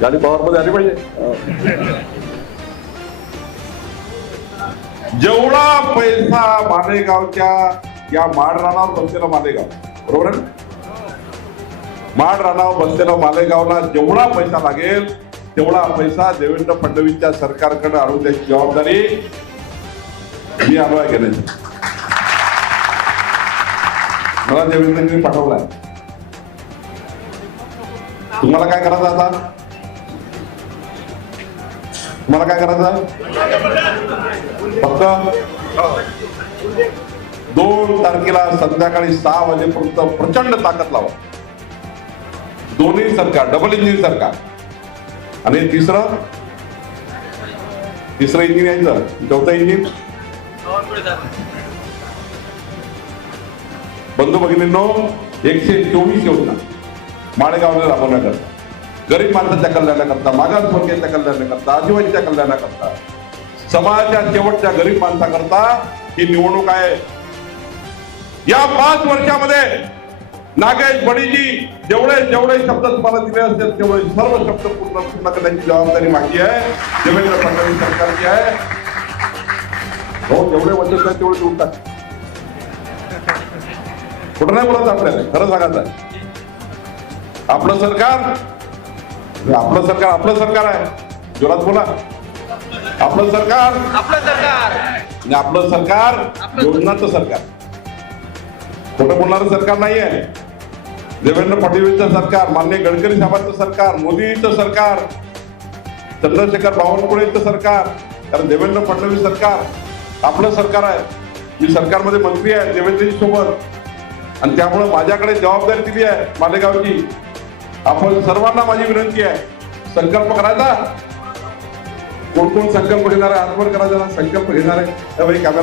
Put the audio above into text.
गाडी पॉवरमध्ये आली पाहिजे. जेवढा पैसा मालेगावच्या या माड रानावर बसलेला मालेगाव बरोबर माड रानावर बसलेला मालेगावला जेवढा पैसा लागेल तेवढा पैसा देवेंद्र फडणवीसच्या सरकारकडे आणून द्यायची जबाबदारी मी आलो आहे घेण्याची मला देवेंद्रजींनी पाठवलाय. तुम्हाला काय करायचं आता? तुम्हाला काय करायचं? फक्त दोन तारखेला संध्याकाळी सहा वाजेपर्यंत प्रचंड ताकद लावा. दोन्ही सरकार डबल इंजिन सरकार. आणि तिसरं तिसरं इंजिन यायचं. चौथं इंजिन बंधू भगिनींनो एकशे चोवीस योजना माळेगावला राबवण्याकरता गरीब माणसाच्या कल्याणाकरता मागासवर्गीयाच्या कल्याणाकरता आदिवासीच्या कल्याणाकरता समाजाच्या शेवटच्या गरीब माणसाकरता ही निवडणूक आहे. या पाच वर्षामध्ये नागेश बडीजी जेवढे जेवढे शब्द तुम्हाला दिले असतील तेवढे सर्व शब्द पूर्ण पूर्ण करण्याची जबाबदारी माझी आहे. देवेंद्र फडणवीस सरकारची आहे. हो जेवढे वचन आहेत तेवढे देऊन टाक कुठं नाही बोलत आपल्याला? खरं सांगायचं. आपलं सरकार आपलं सरकार आपलं सरकार आहे. जोरात बोला. आपलं सरकार. आपलं सरकार. आणि आपलं सरकार योजनाचं सरकार. खोटं बोलणारं सरकार नाही आहे देवेंद्र फडणवीसचं सरकार मान्य गडकरी साहेबांचं सरकार मोदीचं सरकार चंद्रशेखर बावनकुळेचं सरकार कारण देवेंद्र फडणवीस सरकार आपलं सरकार आहे. मी सरकारमध्ये मंत्री आहे देवेंद्रजी सोबत आणि त्यामुळे माझ्याकडे जबाबदारी दिली आहे मालेगावची. आपण सर्वांना माझी विनंती आहे. संकल्प करायचा कोण कोण संकल्प घेणार आहे आत्मर करायचा संकल्प घेणार आहे त्यावेळी कॅमेरा